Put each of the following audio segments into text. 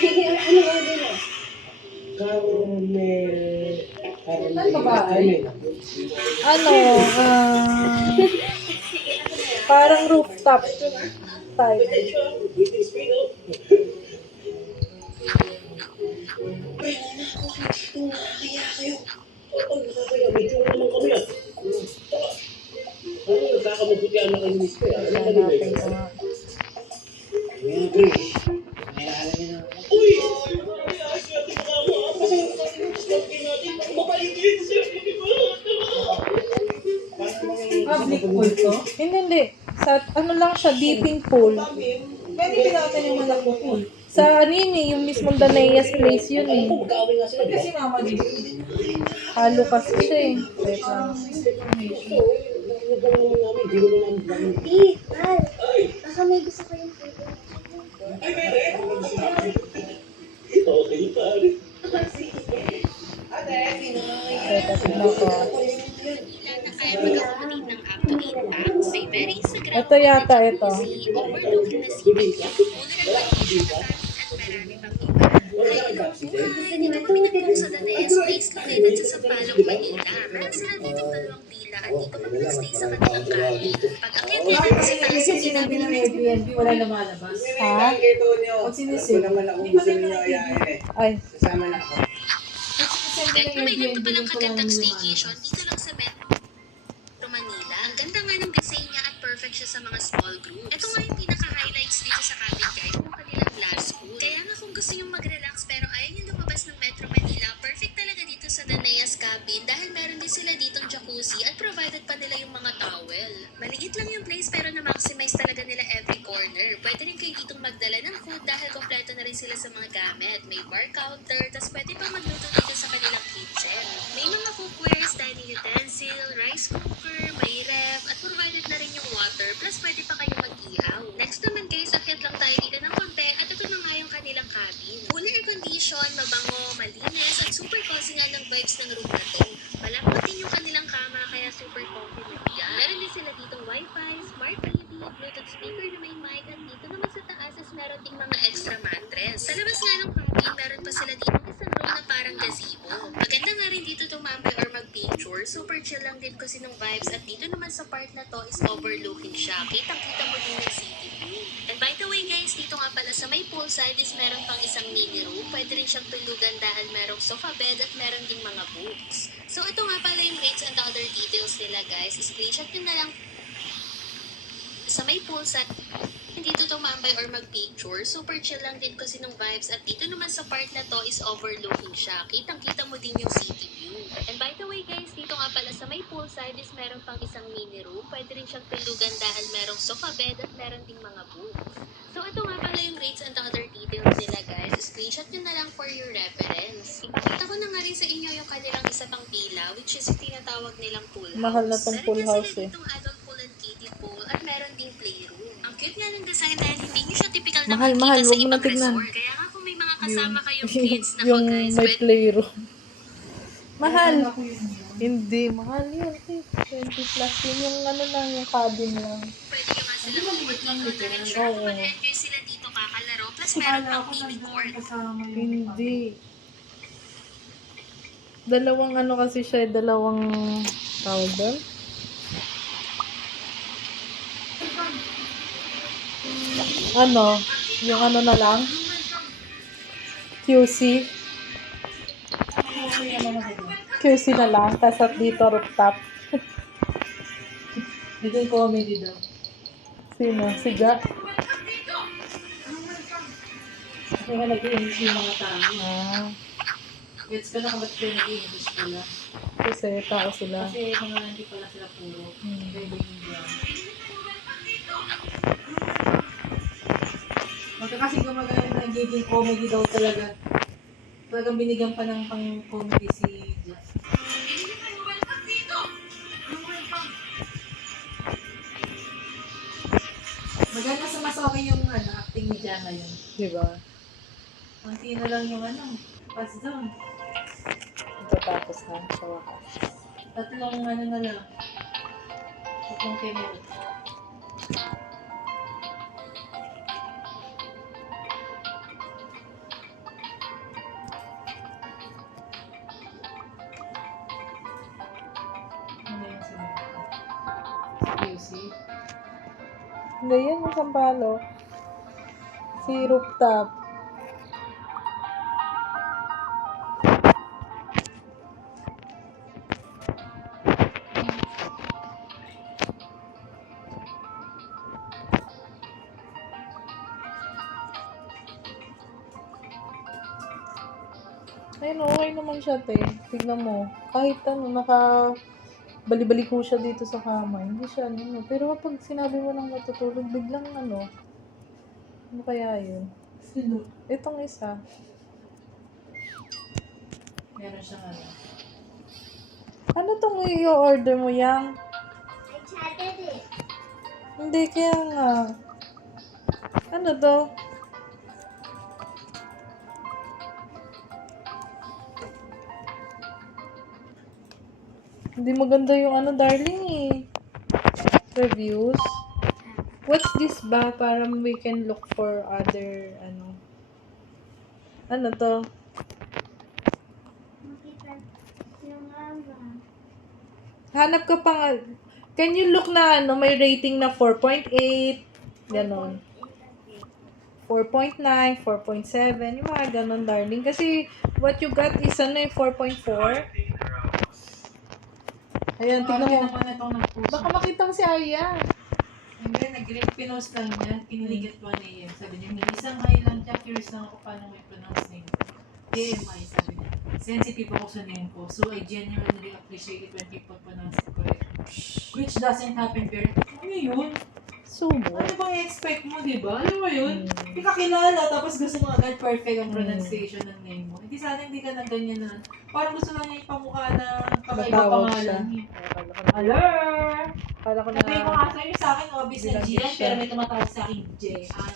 Ano ba din ah? Ano ba? Ano, parang rooftop type. Kaya kayo. Kaya medyo naman kami ah. Ano nagkakamubuti ang nakinis ko ah. Hanapin ko nga. Kailangan niya na. Uy! Aswerte pa ka mo ah. Kasi natin, mabalik dito siya. Public pool to? Hindi. Sa, ano lang siya, dipping pool. Pwede pinatan yung anak ko pool. Sa ano yun eh, yung mismong Daneas place yun eh. Magkawin nga sila. Kasi mama dito. Halo kasi siya eh. Wait lang. Baka may gusto kayong photo. Okay, pare. Teka, tignan ko. Na kaya mag-accommodate ng up to 8 packs ay very Instagram. Ito yata, ito. Overlook na si Bella, Pulo ng Pag-ibig at marami pang iba. Kaya dito kami nagpunta sa Daneas Place located sa Sampaloc, Manila. Meron sila dito 2 villa at dito kami nag-stay sa kanilang cabin. Pag-akyat natin kasi taas Kasi sinabi ng Airbnb, wala lumalabas. Ha? Pag sinisig, di ba kayo Ay, Pag Dahil sinisig may ng ganito Airbnb, palang wala kagandang nang staycation dito lang sa Metro Manila. Ang ganda nga ng design niya at perfect siya sa mga small groups. Ito nga yung pinaka-highlights dito sa cabin guide, yung kanilang glass pool. Kaya nga kung gusto nyo mag-relax pero ayaw nyo lumabas ng Metro Manila, perfect talaga dito sa Daneas Cabin dahil meron din sila ditong jacuzzi at provided pa nila yung mga towel. Maliit lang yung place pero na-maximize talaga nila every corner. Pwede rin kayo ditong magdala ng food dahil kompleto na rin sila sa mga gamit. May bar counter, tas pwede pa magluto dito sa kanilang kitchen. May mga cookwares, dining utensil, rice cooker, may ref, at provided na rin yung water, plus pwede pa kayo mag-ihaw. Next naman guys, akyat lang tayo dito ng konti at ito na nga yung kanilang cabin. Fully air condition, mabango, malinis, at super cozy nga ng vibes ng room na to. Malambot din yung kanilang kama kaya super comfy na yan. Meron din sila ditong wifi, smart TV, bluetooth speaker na may mic, at dito naman sa taas is meron ding mga extra mattress. Sa labas nga ng cabin, meron pa sila dito isang room na parang gazebo. Maganda nga rin dito tumambay or mag-picture. Super chill lang din kasi ng vibes at dito naman sa part na to is overlooking siya. Kitang-kita mo din yung city view. And by the way guys, dito nga pala sa may poolside is meron pang isang mini room. Pwede rin siyang tulugan dahil merong sofa bed at meron ding mga books. So ito nga pala yung rates and other details nila guys. Screenshot nyo na lang sa may poolside. Dito tumambay or mag-picture. Super chill lang din kasi ng vibes at dito naman sa part na to is overlooking siya. Kitang-kita mo din yung city view. And by the way guys, dito nga pala sa may poolside is meron pang isang mini room. Pwede rin siyang tulugan dahil merong sofa bed at meron ding mga books. So ito nga pala yung rates and other details nila guys. Screenshot nyo na lang for your reference. Ipakita ko na nga rin sa inyo yung kanilang isa pang villa which is tinatawag nilang pool house. mahal na tong pool Meron house kasi eh. ditong adult pool and kiddie pool at meron ding playroom. Ang cute nga ng design dahil hindi nyo siya typical na Mahal, makikita mahal. sa Huwag mo na ibang tignan. resort. Kaya nga kung may mga kasama kayong Yung, kids na yung guys, may pwede playroom. Mahal. Hindi, mahal yun. Eh. 20 plus yun. Yung ano lang, yung cabin lang. nyo nga sila pumunta na rin sure kung mag-enjoy sila dito kakalaro. Plus meron pang mini court. Hindi. Dalawang ano kasi siya, dalawang tawag doon. Ano? Yung ano na lang? QC. QC na lang. Tapos at dito rooftop. Dito yung comedy daw. Sino? Siga? Kasi nga nag-i-English yung mga tao. Ah. Gets ka na kung ba't kayo nag-i-English pala. Kasi tao sila. Kasi mga hindi pala sila puro. Pwede yung dyan. Magka kasi gumagana ng nagiging comedy daw talaga. Talagang binigyan pa ng pang-comedy si Jess. Maganda sa mas okay yung acting ni Jana ngayon. Diba? Konti na lang yung pass down. Ito tapos na. Sa wakas. Tatlong na lang. Tatlong camera. music. Hindi, yan yung Sampalo. Si Rooftop. Ayun, okay naman siya, te. Tignan mo. Kahit ano, bali-balik ko siya dito sa kama. Hindi siya, ano. Pero kapag sinabi mo nang natutulog, biglang ano. Ano kaya yun? Sino? Itong isa. Meron siyang ano. Ano tong i-order mo yang? I chatted it. Hindi, kaya nga. Ano to? Hindi maganda yung ano, darling eh. Reviews. What's this ba? Para we can look for other, ano. Ano to? Makita yung mama. Hanap ka pa nga. Can you look na ano, may rating na 4.8. Ganon. 4.9, 4.7. Yung mga ganon, darling. Kasi what you got is ano eh, 4.4. Ayan, tignan Tignan mo. naman itong nag-post. Baka makita mo si Aya. Hindi, pinost lang niya. Piniligat 1 a.m. Sabi niya, may isang hi lang siya. Curious lang ako paano may pronounce name ko. DMI, sabi niya. Sensitive ako sa name ko. So, I genuinely appreciate it when people pronounce it correct. Which doesn't happen very... Ano yun? Sumo. Ano bang i-expect mo, di ba? Alam mo yun? Hindi ka kilala, tapos gusto mo agad perfect ang pronunciation ng name mo. Hindi sana hindi ka na ganyan na. Parang gusto lang niya ipamukha na kakaiba Matawag siya. pangalan niya. Hello? Hello! Kala ko na. Sabi ko nga sa'yo sa akin, obvious na Bilang Gian, siya. pero may tumatawag sa akin, Jehan.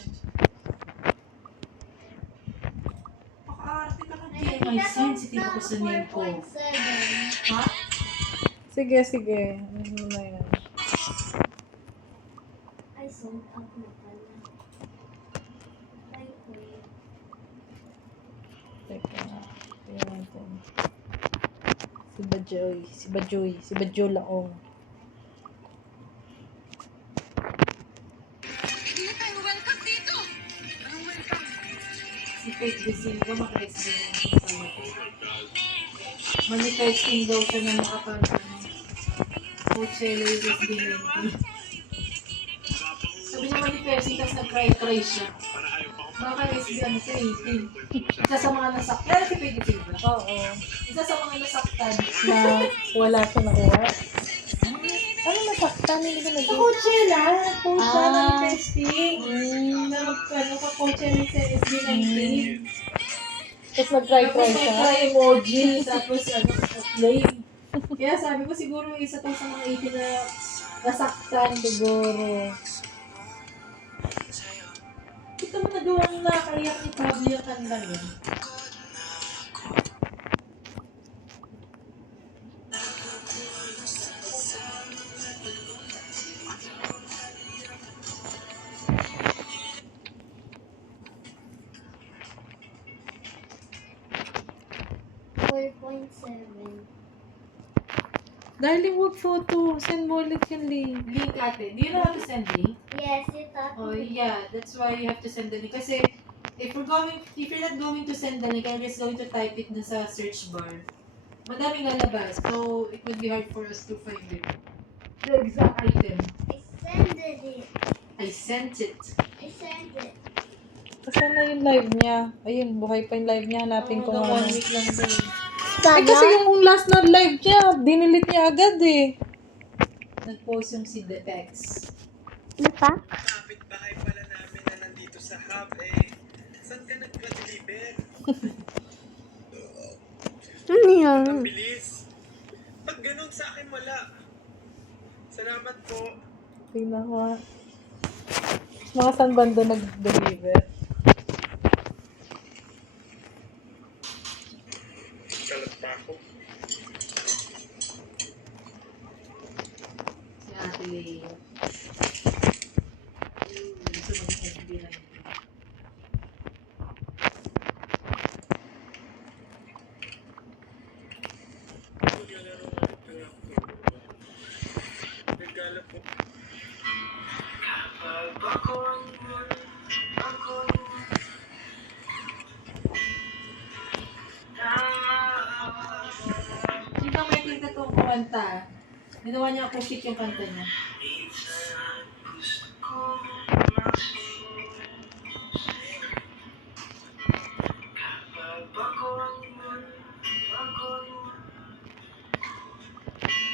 Paka-arte ka ka, Jehan. May sensitive ako sa name ko. 4.7. Ha? Sige, sige. Ano na yan? I sold out na pala. Ay, wait. Teka nga. Tingnan natin. Si Bajoy Laong. Si Faith De Silva, maka-explain mo tayo. Manifesting daw siya na makapagano. Coachella is binenti. Sabi niya manifesting, tapos nag-cry siya. Baka lesbian ito 18. Isa sa mga nasaktan. Si Faith De Silva. Oo. Isa sa mga nasaktan. Na wala siya nakuha. Ano nasaktan? Hindi ko Sa nag- Coachella, post siya Ah. manifesting. Na ka-Coachella sa SB19. Tapos nag-cry Tapos may siya. cry emoji, tapos flame. Kaya sabi ko siguro isa to sa mga 18 na nasaktan. Siguro. Kita mo nagawa ng nakaiyak ni Pablo yung kanta yun. Darling, wag photo. Send mo ulit yung link. Link ate. Do you know how to send link? Yes, you thought. Oh yeah, that's why you have to send the link. Kasi if you're not going to send the link, I'm just going to type it na sa search bar. Madaming lalabas, so it would be hard for us to find it. The exact item. I sent it. I sent it. Kasi na yung live niya. Ayun, buhay pa yung live niya. Hanapin ko Hanggang nga. 1 week lang daw. Eh kasi yung last na live niya, dinilit niya agad eh. Nag-post yung si Depex. Kapit bahay pala namin na nandito sa hub eh. Saan ka nagpa-deliver? Ano yan? Ang bilis. Pag ganun sa akin wala. Salamat po. Tingnan ko nga. Mga saan banda nag-deliver? Kalat pa ako. Si Ate Lea. Gusto mag-FB lang. Maglalaro nga ng anak ko. Nagkala po. kanta. Ginawa niya acoustic yung kanta niya.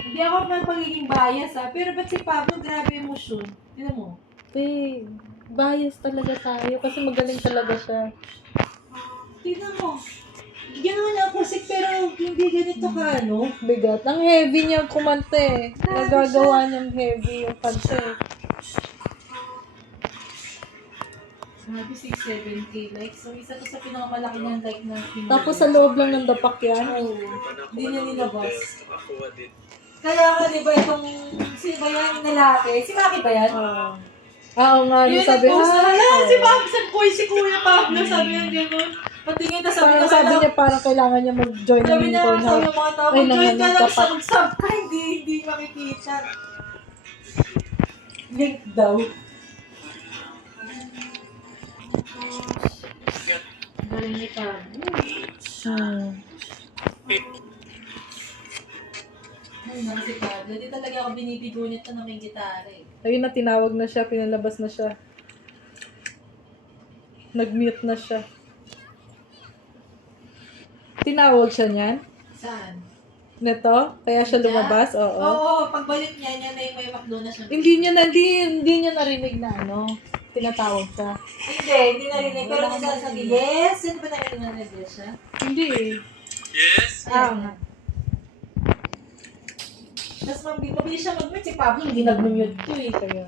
Hindi ako may pagiging bias pero ba't si Pablo grabe emosyon? Tignan mo. Eh, bias talaga tayo kasi magaling talaga siya. Tignan mo. Ginawa niya acoustic pero hindi ganito ka, ano? Bigat. Ang heavy niya kumanta eh. Nagagawa niyang heavy yung kanta eh. Sabi 670 likes. So, isa to sa pinakamalaki niyang like na pinili. Tapos sa loob lang ng dapak yan. Oo. Hindi niya nilabas. Kaya nga, di ba, itong, si ba yan, yung lalaki? Si Maki ba yan? Oo nga, yung sabi ha. Si Pablo, si Kuya Pablo, sabi niya gano'n. Patingin na Parang sabi niya parang kailangan niya mag-join ng sabi niya, sabi Pornhub. ng mga tao, Ay, join ka lang dapat. sa mag-sub ka, hindi makikita. Link daw. Galing ni Pablo. Ay, naman si Pablo. Di talaga ako binibigo nito ng may gitara eh. Ayun na, tinawag na siya, pinalabas na siya. Nag-mute na siya. Tinawag siya niyan? Saan? Neto? Kaya siya lumabas? Oo. Oo, pagbalik niya na yung may makdo na siya. Hindi niya narinig na ano, tinatawag siya. Hindi narinig. Pero nagsasabi, yes! Sino ba narinig na siya? Hindi eh. Yes? Ah, Tapos mabilis siya mag-mute. Si Pablo hindi nag-mute ko eh. kaya.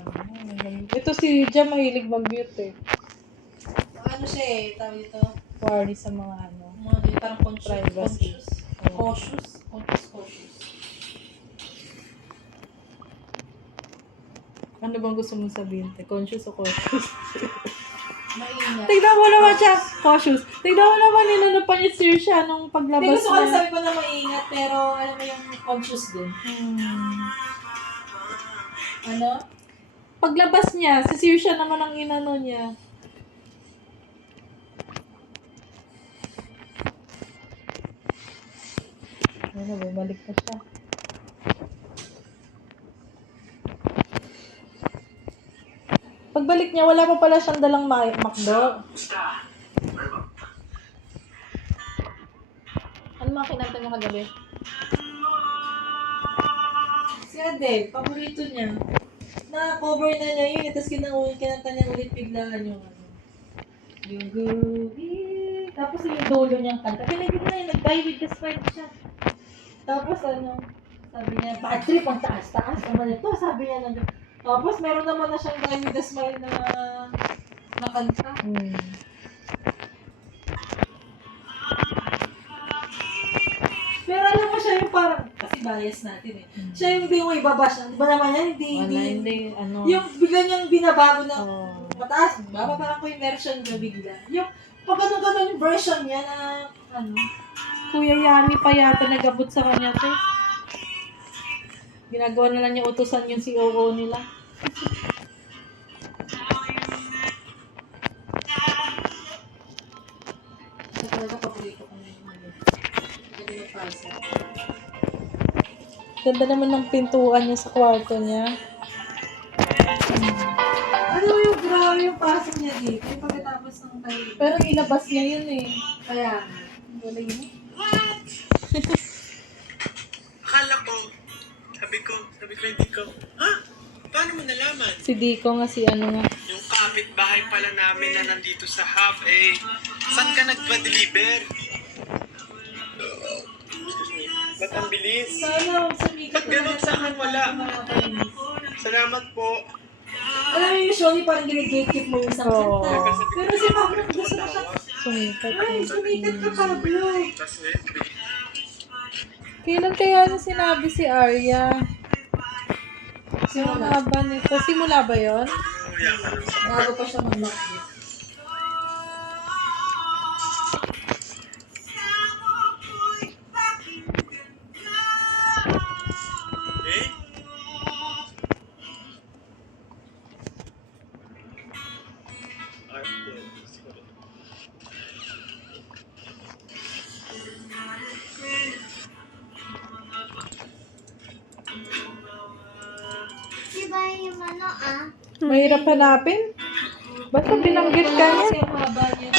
Ito si Jam mahilig mag-mute eh. Ano siya eh, tawag ito. Worry sa mga ano. Mga parang Privacy. Cautious. Ano bang gusto mong sabihin? Conscious o cautious? Maingat. Tignan mo naman siya. Cautious. Tignan mo naman nilano pa niya siya nung Hindi paglabas gusto ko niya. sabi ko na maingat, pero alam mo yung conscious din. Ano? Paglabas niya, si Saoirse naman ang inano niya. Ano, bumalik na siya. Pagbalik niya, wala pa pala siyang dalang McDo. Ano mga kinanta niya kagabi? Si Adele, paborito niya. Na-cover na niya yun, tapos kinanta niya ulit biglaan yung ano. Yung groovy. Tapos yung dulo niyang kanta. Pinagin na yun, nag-die with the smile siya. Tapos ano, sabi niya, bad trip ang taas-taas naman ito. Sabi niya naman. Tapos meron naman na siyang die with the smile na kanta. Pero alam mo siya yung parang, kasi bias natin eh. Siya yung hindi mo ibabash. Di ba naman yan? Hindi. ano. Yung bigla niyang binabago na Oh. mataas. Baba parang ko yung version niya bigla. Yung pag ganun-ganun yung version niya na ano. Kuya Yami pa yata nag-abot sa kanya, te. Ginagawa na lang niya utusan yung COO nila. Ito talaga paborito ko na yung ano. Ito yung parsa. Ganda naman ng pintuan niya sa kwarto niya. Ano yung grabe yung pasok niya dito? Yung pagkatapos ng tayo. Pero inabas niya yun eh. Kaya, Galing mo. Akala ko, sabi ko hindi ko, ha? Paano mo nalaman? Si Dico nga, si ano nga. Yung kapitbahay pala namin na nandito sa hub, saan ka nagpa-deliver? Excuse me. Ba't ang bilis? sana sumikat Ba't ganun sa akin wala? Salamat po. Alam mo usually parang ginigate mo yung isang Oo. kanta. Pero si Pablo gusto na siya. Sumikat. Ay, sumikat ka Pablo. Kasi, Kailan kaya na sinabi si Arya? Simula ba nito? Simula ba yun? kuya ka lang sa Bago pa siya mag-lockdown. eh? Mahirap hanapin? Basta binanggit ka niya. Kasi ang haba niya.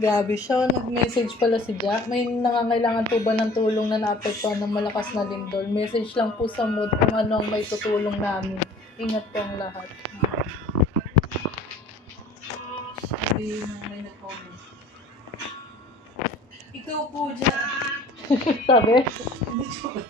Grabe siya. Nag-message pala si Jack. May nangangailangan po ba ng tulong na naapektuhan ng malakas na lindol? Message lang po sa mood kung ano ang may tutulong namin. Ingat po ang lahat. Sabi nung may nag-comment. Ikaw po dyan. Sabi? Hindi joke.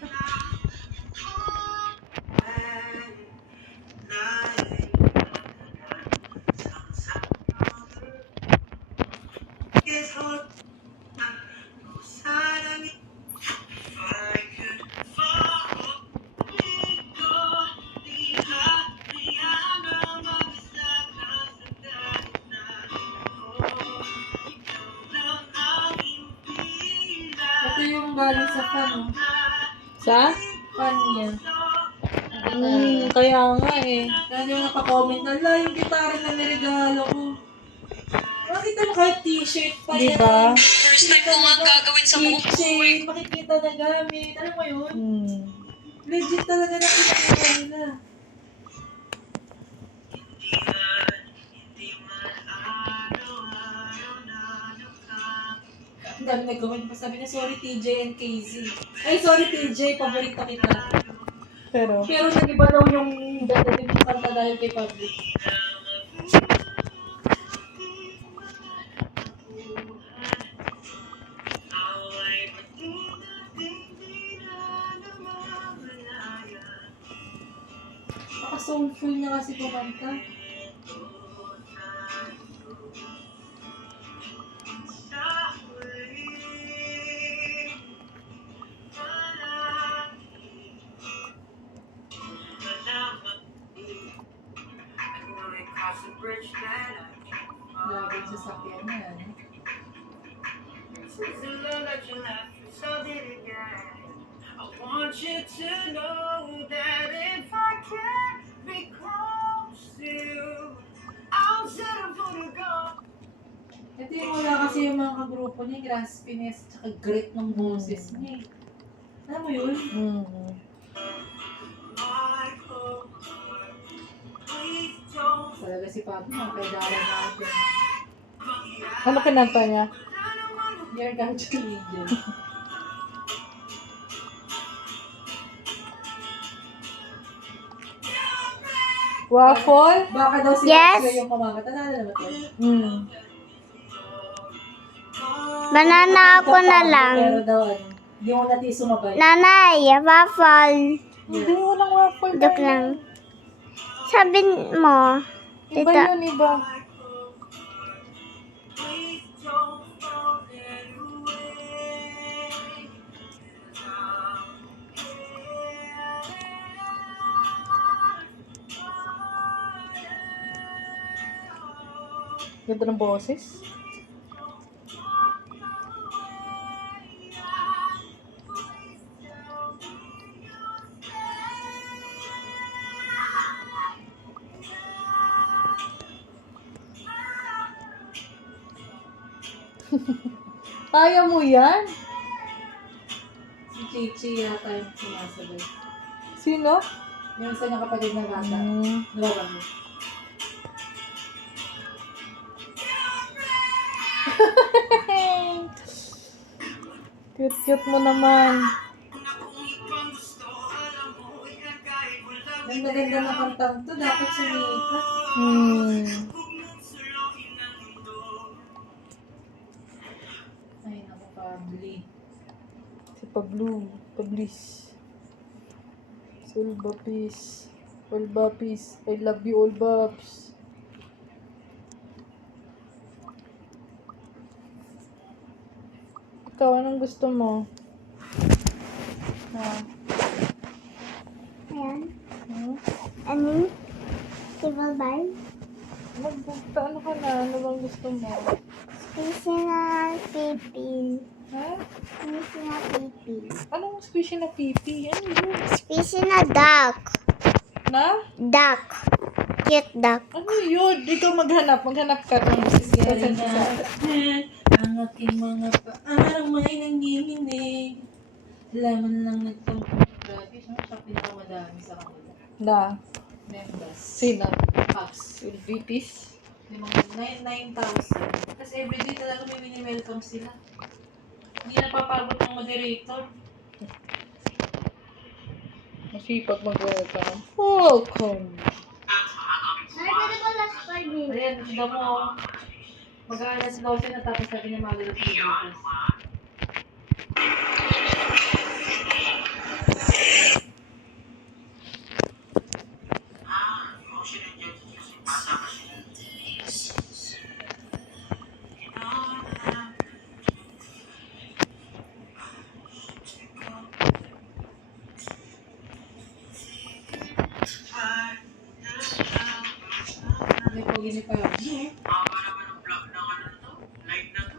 Ito yung galing sa fan, oh. Sa? Fan niya. Kaya nga eh. Kaya yung napakomment na, la, yung gitara na niregalo ko. Makita mo kahit t-shirt pa yan. Diba? First time ko nga gagawin sa buong buhay. Keychain, makikita na gamit. Alam mo yun? Legit talaga na pinakita nila. Ang dami nag-comment pa. Sabi na, sorry TJ and KZ. Ay, sorry TJ, paborito kita. Pero, Pero nag-iba daw yung dadating yung kanta dahil kay Public. Soulful niya kasi kumanta. Grabe yung sasakyan na yan. I want you to know that if I can't be close to you, I'll settle for the go. Ito yung wala kasi yung mga kagrupo niya, graspiness, tsaka grit ng boses niya. Alam mo yun? My heart, please don't Talaga si Pablo, ang kailangan natin. ano kinanta niya? Your country region. Waffle? Baka daw si Yes. Pablo yung kumakanta. Naalala mo to? Banana ako na lang. Pero daw ano, hindi mo natin sumabay. Nanay, waffle. Hindi mo lang waffle. Joke lang. Sabi mo, Iba Tita. yun, iba. please don't fall away. Ganda ng boses. Kaya mo yan? Si Chichi yata yung sumasabay. Sino? Yung isa niya kapatid na bata. Dalawa mo. Cute-cute mo naman. Ang maganda na kantang to, dapat sumikat. Ay, naku, Pabli. Si Pablo. Pablis. All Bapis. All Bapis. I love you, all Baps. Ikaw, anong gusto mo? Ayan. Hmm? Ano? Sibabay? Magbugta, ano ka na? Ano bang gusto mo? Seasonal pipin. Ha? Squishy na pipi. Anong squishy na pipi? Ano yun? Squishy na duck. Na? Duck. Cute duck. Ano yun? Ikaw maghanap. Maghanap ka. Gary na ang aking mga paarang may nanginginig. Laman lang nagtampo. Grabe, siya pinakamadami sa kanila. Na. Members. Sino? Pups. Ulvitis? Yung mga 9,000. Kasi everyday talaga may mini-welcome sila. Hindi napapagod ng moderator. Masipag mag-welcome. Welcome! Pwede ba last 5 minutes? Ayan, gusto mo. Mag-aalas 12 na tapos sabi niya magalit sa bukas. Motion injection kasi bata kasi. Hindi po ginipa yun. Haba naman ang vlog ng ano na to? Live na to.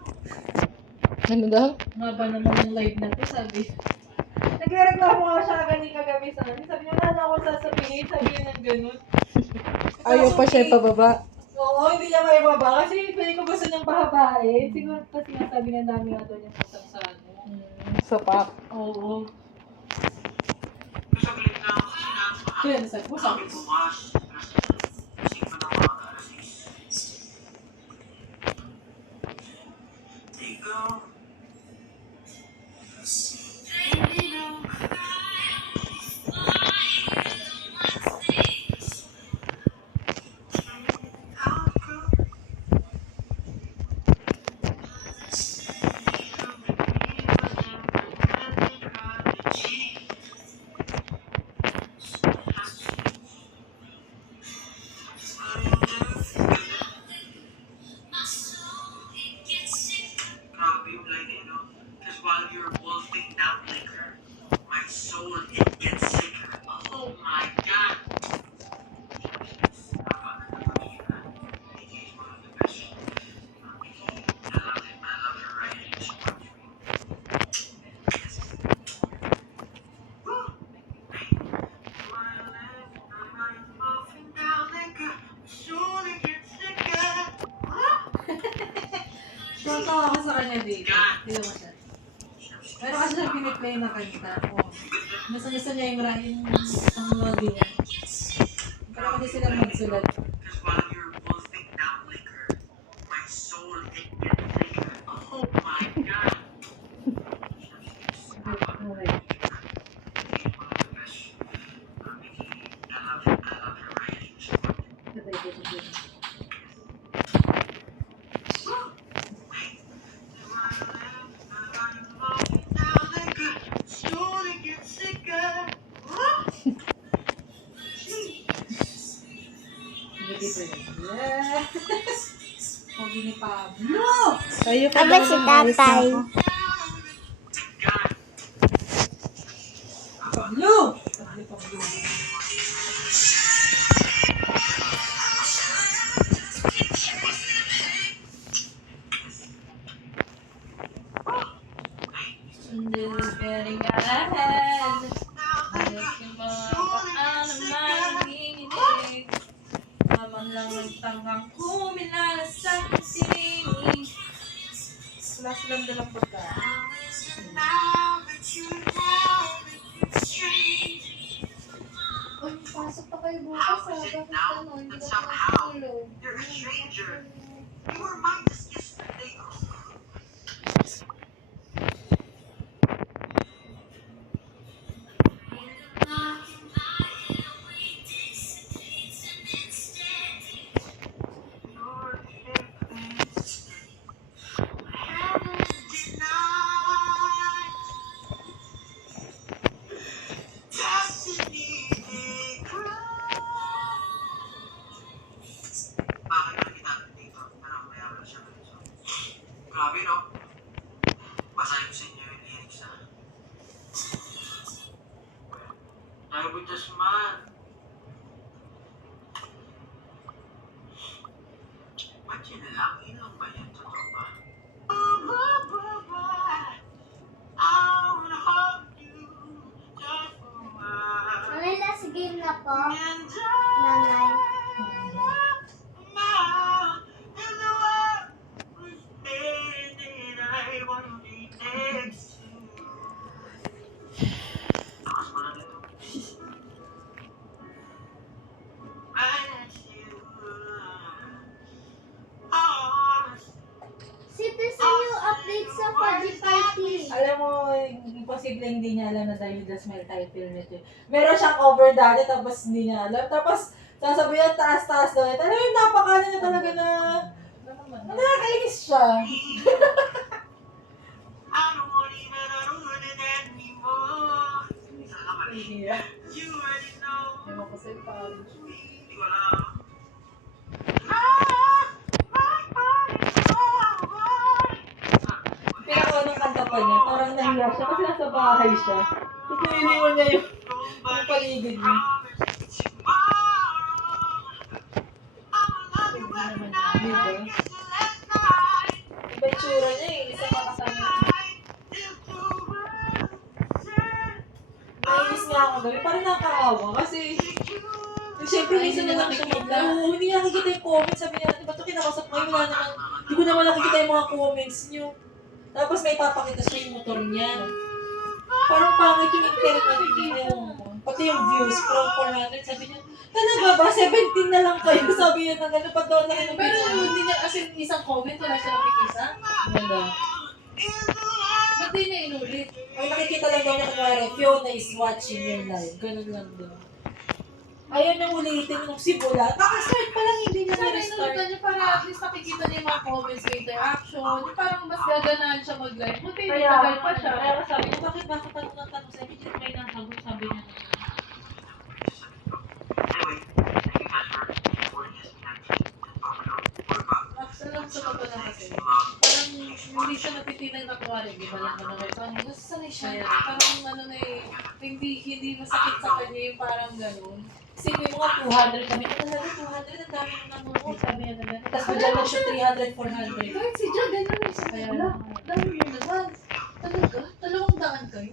Ano daw? Haba naman yung live na to, sabi. Nagreklamo nga siya kagabi sa akin. Sabi niya, wala na ako sasabihin. Sabi niya ng ganun. Ayaw pa siya pababa. Oo, hindi niya may baba. Kasi pwede ko gusto niyang pahabain. Siguro kasi nga sabi niya dami nga daw niyang pusang sa ano. Sa pack. Oo. Saglit lang ako sinama. Kaya nasa pusang. Sabi bukas. Gising pa ng mga alas 6. Ikaw. Grabe yung line eh, no? Because while you're wolfing down liquor, my soul, it gets sicker. Oh my God! I love him, I love her, right? Tumatawa ako sa kanya dito. Tignan mo siya. Pero kasi siya piniplay na kanta. Oh. Gusto niya yung maraming ang melody niya. Pero kasi sila magsulat. Because while you're wolfing down liquor, my soul, it gets sicker. Oh my God! Okay. Patay ko sa dito. Hindi pa yun. Yeah! Pogi ni Pablo! Tayo ka Aba daw si ng alis na tatay. ako. Pablo! Sabi Pablo. Just getting out ahead. Yung mga paano manginginig. Naman lang nagtanggang kumilala sa sining. Wala silang dalang pagkain. Uy, pasok pa kayo bukas How is it Bakit now ano? Hindi that ka pa somehow natulog. you're a stranger? You were mine just yesterday. Bakit ba kita dito? Ano, mayaman siya. Grabe, no? Fudgy Party. Alam mo, imposible hindi niya alam na dahil the smile title nito. Meron siyang cover dati, tapos hindi niya alam. Tapos, sasabihin taas-taas daw. Talagang napakano niya talaga na nakakainis siya. I don't want it anymore. Yeah. You already know. Ewan ko sa'yo, Pao. Hindi ko alam. Ah, my body's alright. Pero kung anong kanta pa niya, parang nahiya siya kasi nasa bahay siya. Tapos nililiwan niya yung paligid niya. Diba? Iba yung tsura niya eh, isa makasama. Nainis nga ako gabi, parang nakakawa kasi siyempre minsan na lang siya mag-laro. Hindi niya nakikita yung comments, sabi niya, ba't ito kinakasap ngayon, wala naman, hindi ko naman nakikita yung mga comments niyo. Tapos may papakita siya yung motor niya. Parang pangit yung internet niya. Pati yung views from 400, sabi niya, talaga ba? 17 na lang kayo. Sabi niya na gano'n, pa doon na kayo. Pero hindi niya, as in, isang comment, wala siya nakikisa. Wala. Ba't di niya inulit? Ang nakikita lang daw niya kunwari, Fiona is watching your live. Ganun lang daw. Ayaw nang ulitin nung simula. Nakastart pa lang, hindi niya Sana na-restart. inulitan niya para at least nakikita niya yung mga comments sa interaction. Yung parang mas gaganahan siya mag-live. Buti Kaya, tagal pa siya. kaya sabi niya, bakit tanong ng tanong sa inyo? May nasagot, sabi niya. Anyway, thank you guys for supporting this connected and talking about Alam sa totoo lang kasi. Parang hindi siya natitinag na kuwari. Di ba lang ka naman parang nasanay siya. Parang ano na eh. Hindi masakit sa kanya yung parang ganun. Kasi may mga 200 kami. Ano sabi, 200 ang dami nang nanonood. Sabi niya na gano'n. Tapos bigla lang siya 300, 400. Kahit si John, ganyan rin siya. Kaya Wala, dami mo naman. Talaga? 200 kayo?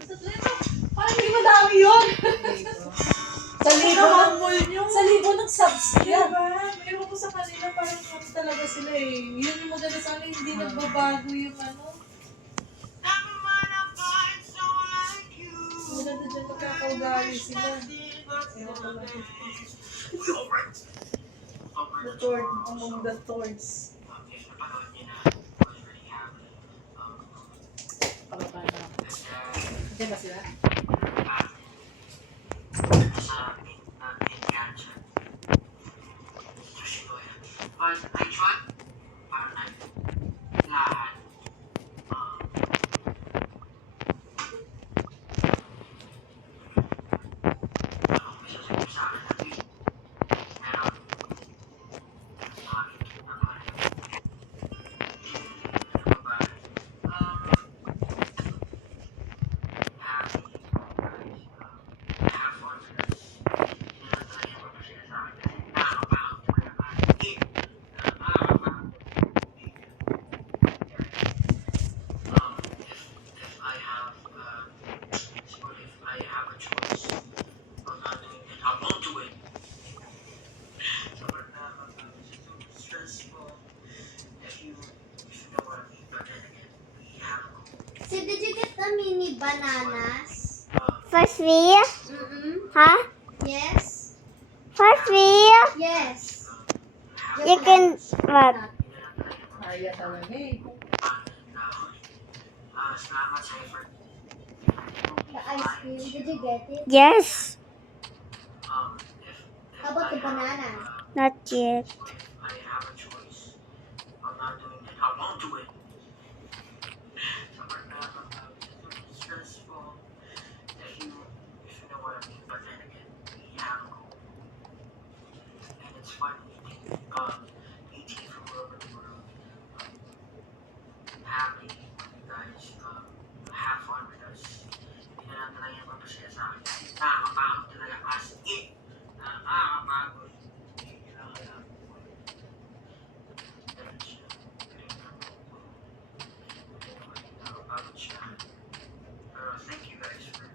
Parang hindi madami yun. Sa libo, niyo. sa libo ng subs niya. Ewan ko sa kanila, parang ano talaga sila eh. Yun yung maganda sa kanila, hindi nagbabago yung ano. Maganda dyan magkakaugali sila. The Thorn, among the Thorns. Pababa na. Diyan ba sila? But I tried para lahat. So, did you get the mini bananas? For free? Huh? Yes? For free? Yes. You can what? Kaya talaga eh. Salamat sa effort. The ice cream, did you get it? Yes. How about the banana? Not yet. I have a choice. I'm not doing it. I won't do it. So right now, it's stressful. If you know what I mean. But then again, we have a goal. And it's fun meeting, meeting from all over the world. Happy when you guys have fun with us. Hindi na lang talaga yung mapasaya sa akin. Nakakapagod talaga as in. Nakakapagod. Hindi na kaya. Nakakapagod siya. Pero thank you guys for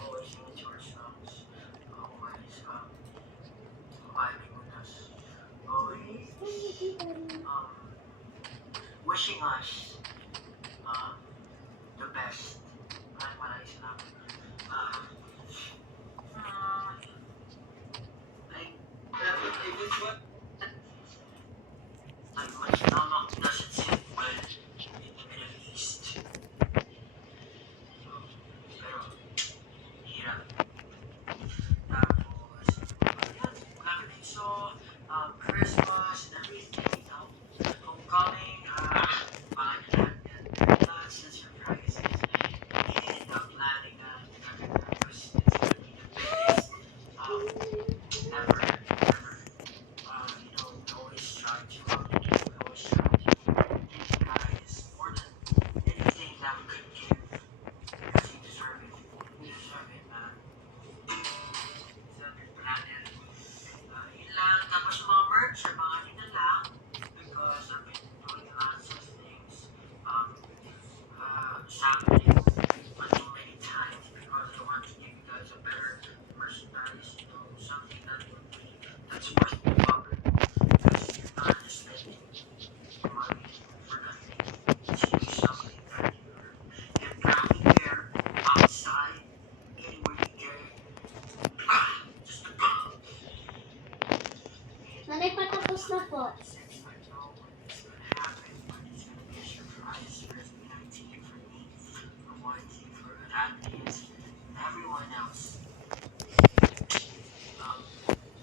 always singing to our songs. Always vibing with us. Always wishing us the best. Maraming salamat. Like much drama doesn't sit well in the Middle East. Christmas and everything, you know, homecoming, fun, some surprises. We ended up planning another Christmas. It's gonna be the biggest ever, ever. You know, we always try to give, we always try to give you guys more than anything that we could give. Because you deserve it. You deserve it, man. So, plan it. Yun lang. Tapos yung mga merch, abangan nyo na lang. Because I've been doing lots of things. Sampling too many times because I want to give you guys a better merchandise, you know, something that would be, that's worth the bugger. Because you're not just spending money for nothing. It's really something that you're proudly wear outside, anywhere you get it. Just a bomb. Nanay, patapos na po. I know when it's gonna happen, but it's gonna be a surprise for SB19, for me, for YT, for Adkins, and everyone else.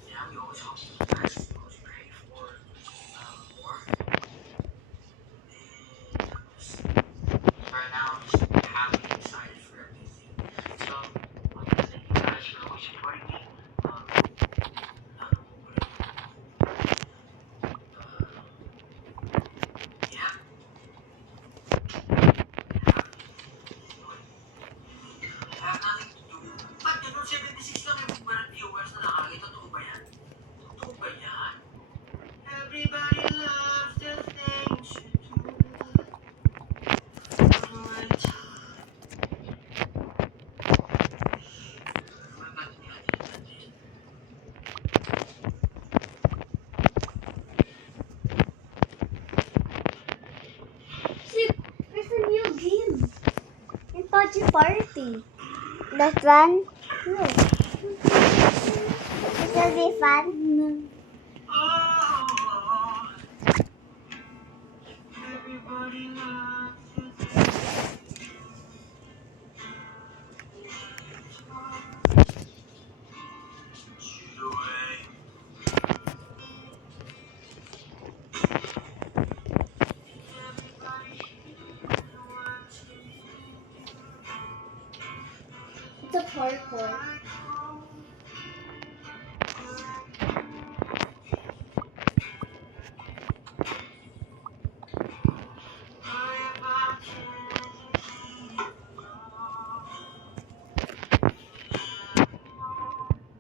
Yeah, we always hope for the best, we always pray for more. And right now, I'm just happy and excited for everything. So, I want to thank you guys for always supporting me. Yeah. Have nothing to do. Ba't ganun 76 lang yung parang viewers na nakakita? Totoo ba yan? Totoo ba yan? Everybody loves the things you do. Alright. May ba't niya natin? See, there's a new game. In Party Party. That one? No. This will be fun. Oh, everybody loves the things you do. Shoot away. Everybody wants to It's a parkour.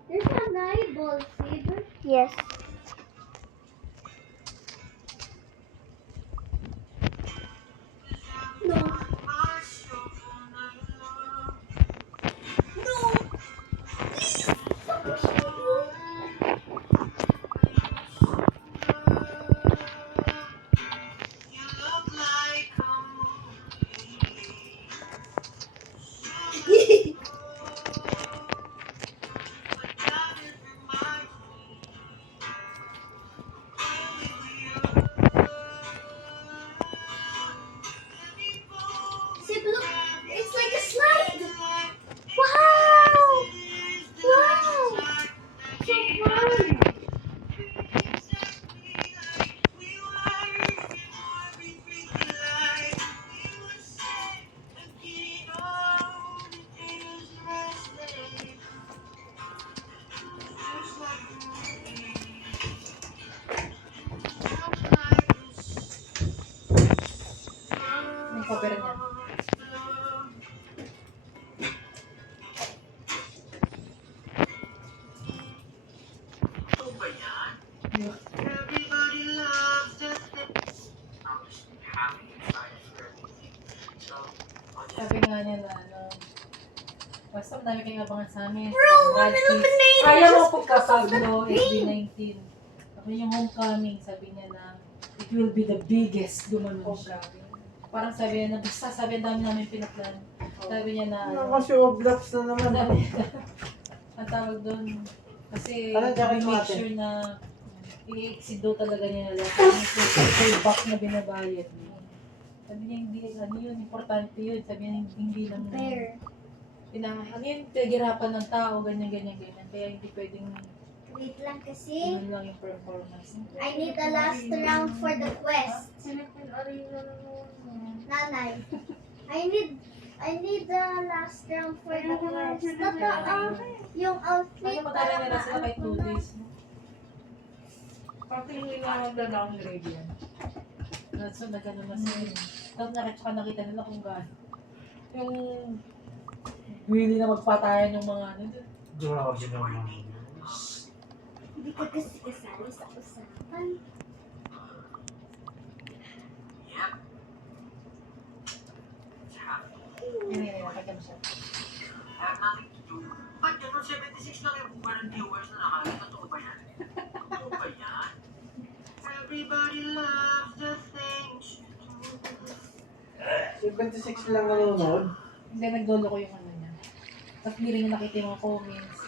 There's a nice ball, Sid. Yes. No. No. Please. Stop pushing me. You look like a movie. But doesn't remind me only we are. Sid, look. It's like a slide. Wow. Wow. So fun. May cover niya. Everybody loves the things. I'm just happy and excited for everything. So, Sabi nga niya na, basta madami kayong abangan sa amin. Bro, I'm Radcliffe. eliminated Ayaw mo just po because of kapaglo, that game. SB19. Sabi yung homecoming, sabi niya na, it will be the biggest, gumanon siya. Parang sabi niya na, basta sabi ang dami namin pinaplan. Sabi niya na, Kasi Oblax na naman. sabi niya, ang tawag doon, kasi Ano, jacket mo make ate? sure na i-exceed daw talaga niya na lahat. Yung payback na binabayad niya. Sabi niya, hindi, ano yun, importante yun. Sabi niya, hindi lang Fair. ano yun, pinaghirapan ng tao, ganyan. Kaya hindi pwedeng Wait lang kasi. Yun lang yung performance. I need the last round for the quest. Nanay. I need the last round for the quest. Totoo. Yung outfit. Ano matala na lang sila kahit 2 days, no? Kasi hindi na magdala akong ready yan. So, nagano na sila. Tapos nakita nila kung gaano. Yung willing na magpatayan yung mga ano. Grabe naman. Hindi ka kasi kasali sa usapan. Yep. It's happening. Yun yun, nakita mo siya. I have nothing to do. Ba't ganun 76 lang yung buwan ng viewers na nakalagay? Totoo ba yan? Totoo ba yan? Everybody loves the things you do. 76 lang nanonood. Hindi, naglolo ko yung ano niya. Tapos hindi rin nakita yung mga comments.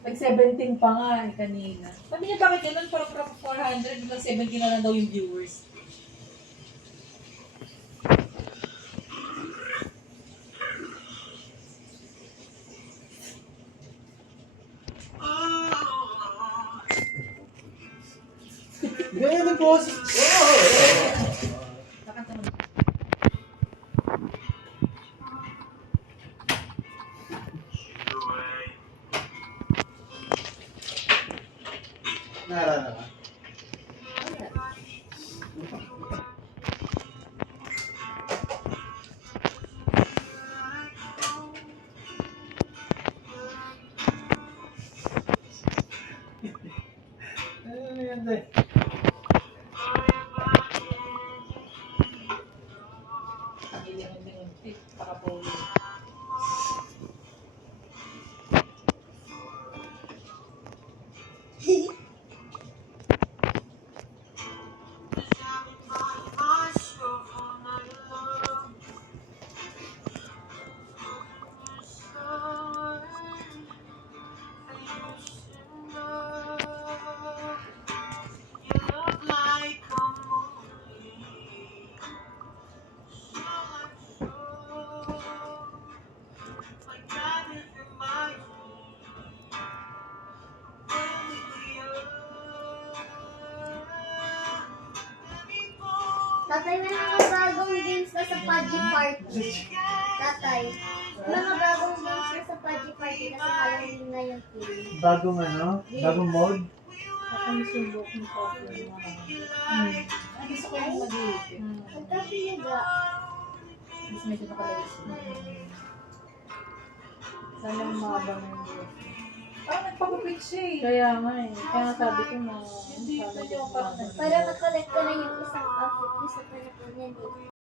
Nag-17 pa nga kanina. Sabi niya, bakit ganun? Parang 400, biglang 70 na lang daw yung viewers. Oh, Ganyan ang boses. Kakanta mo. Narana ka. Ano yan, Day? Pagili-unti-unti, pakapuli. Tatay, may mga bagong games na sa Pudgy Party. Tatay, may mga bagong games na sa Pudgy Party kasi Halloween na yung team. Bagong ano? Bagong mode? Ako nisubok ni Papa yung mga. Ay, gusto ko yung mag-iipin. Pagkapiliga. Gusto medyo nakalagay sila. Sana umabang yung buhok. Parang nagpapapit siya eh. Kaya nga eh. Kaya sabi ko na. Hindi, ito yung parang Para makolect ko na yung isang outfit. Isa pa na po niyan eh.